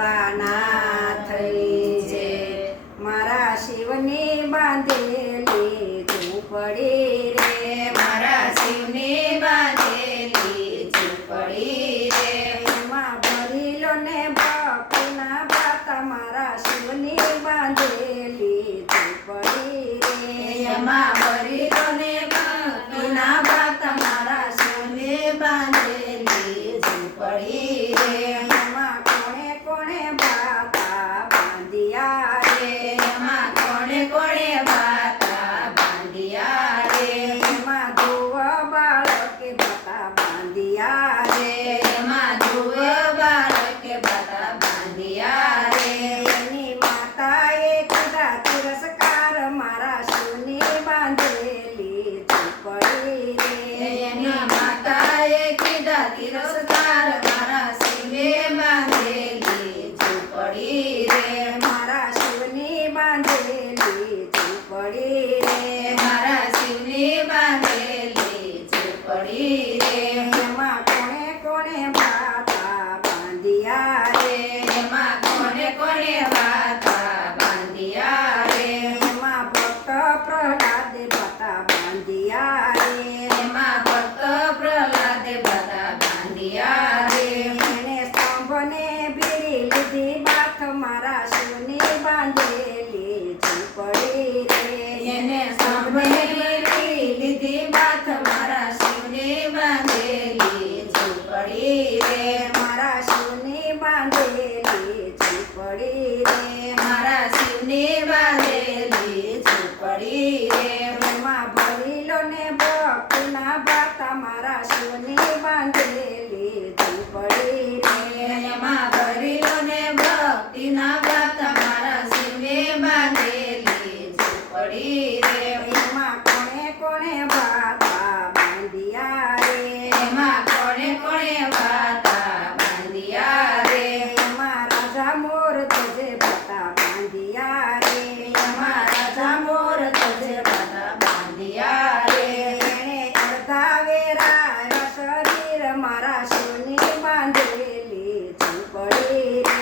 ભોળાનાથની જય મારા શિવની બાંધેલી ઝૂંપડી રે મારા શિવની બાંધેલી ઝૂંપડી રે એમાં ભરીલો ને ભક્તના બાતા મારા શિવની બાંધેલી ઝૂંપડી રે એમાં ભરીલો ને ભક્તના બાત મારા શિવની બાંધેલી ઝૂંપડી રે એમાં કોણે કોણે બાતા બાંધ્યા રે એમાં કોણે કોણે બાતા બાંધ્યા રે એમાં ધ્રુવ બાળકે બાતા બાંધ્યા રે એમાં ધ્રુવ બાળકે બાતા બાંધ્યા રે એની માતાએ કીધા તિરસ્કાર મારા શિવની બાંધેલી ઝૂંપડી રે એની માતાએ કીધા તિરસ્કાર મારા શિવે બાંધેલી ઝૂંપડી રે મારા શિવની બાંધેલી ઝૂંપડી રે મારા શિવની બાંધેલી ઝૂંપડી રે એમાં કોણે કોણે બાતા બાંધ્યા રે એમાં કોણે કોણે બાતા બાંધ્યા રે એમાં ભક્ત પ્રહલાદે બાતા બાંધ્યા રે એમાં ભક્ત પ્રહલાદે બાતા બાંધ્યા રે એણે સ્તંભને ભીડી લીધી બાથ મારા શિવની બાંધેલી ઝૂંપડી રે એને સાંભળી લીધી બાત મારા શિવની બાંધેલી ઝૂંપડી રે મારા શિવની બાંધેલી ઝૂંપડી રે મારા શિવની બાંધેલી ઝૂંપડી રે એમાં ભરીલો ને ભક્તના બાતા મારા શિવની બાંધેલી ઝૂંપડી રે એમાં ભરીલો ને ભક્તિના બાત મારા શિવે બાંધેલી ઝૂંપડી રે એમાં કોણે કોણે બાતા બાંધ્યા રે એમાં કોણે કોણે બાતા બાંધ્યા રે એમાં રાજા મોર ધજે બાતા બાંધ્યા રે એમાં રાજા મોર ધજે બાતા બાંધ્યા રે એણે અડધા વેરાયા શરીર મારા શિવની બાંધેલી ઝૂંપડી રે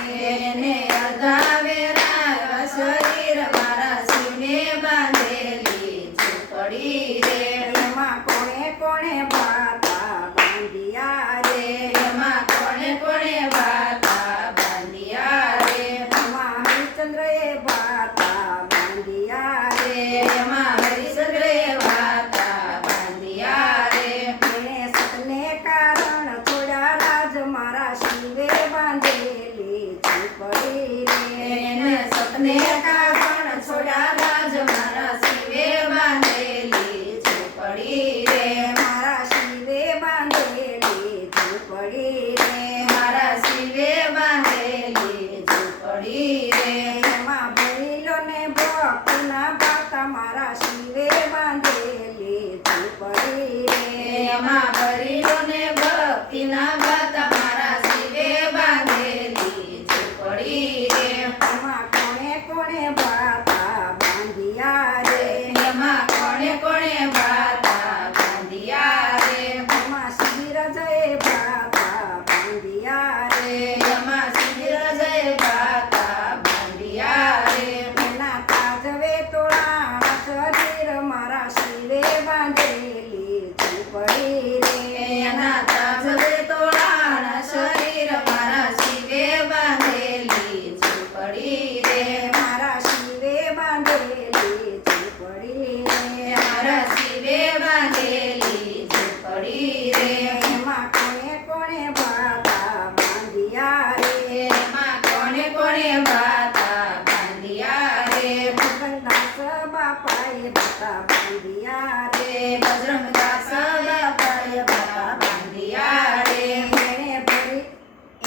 એને અડધા વેરા શરીર મારા શિવને બાંધેલી ઝૂંપડી રે એમાં કોણે કોણે બાતા બાંધ્યા રે એમાં કોણે કોણે બાતા બાંધ્યા રે એમાં હરિચંદ્રએ બાતા બાંધ્યા રે એમાં હરિચંદ્રે બાતા બાંધ્યા રે એણે સતને કારણ છોડ્યા રાજ મારા શિવે બાંધેલી ઝૂંપડી રે એને સતને કારણ છોડ્યા રાજ મારા શિવે બાંધેલી ઝૂંપડી રે મારા શિવે બાંધેલી ઝૂંપડી રે મારા શિવે બાંધેલી ઝૂંપડી રે એમાં ભરીલો ને ભક્તના બાતા મારા શિવે બાંધેલી ઝૂંપડી રે એમાં ભરીલો ને ભક્તિના બાત મારા શિવે બાંધેલી ઝૂંપડી રે એમાં કોણે કોણે બાતા બાંધ્યા રે એમાં કોણે કોણે બાતા બાંધ્યા રે એમાં શિરજએ બાતા બાંધ્યા રે એમાં સિદ્ધરાજે બાતા બાંધ્યા રે એના તાજવે તોળા શરીર મારા શિવે બાંધેલી ઝૂંપડી રે એના તાજવે તોળાના શરીર મારા શિવે બાંધેલી ઝૂંપડી રે મારા શિવે બાંધેલી ઝૂંપડી રે મારા શિવે બાંધેલી ઝૂંપડી રે એમાં કોણે કોણે બાતા બાંધ્યા રે એમાં કોણે કોણે બાતા બાંધ્યા રે ભગનદાસ બાપાએ બાતા બાંધ્યા રે બજરંગદાસ બાપાએ બાતા બાંધ્યા રે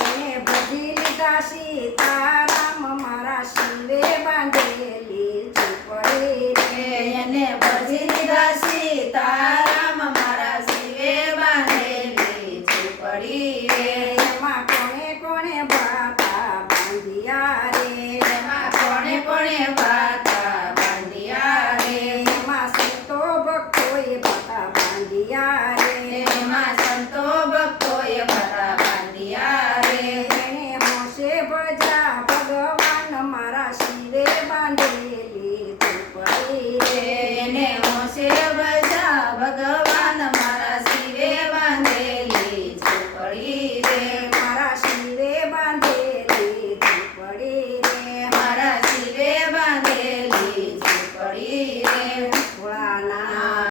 એણે ભજી લીધા સીતારામ મારા શિવે બાંધેલી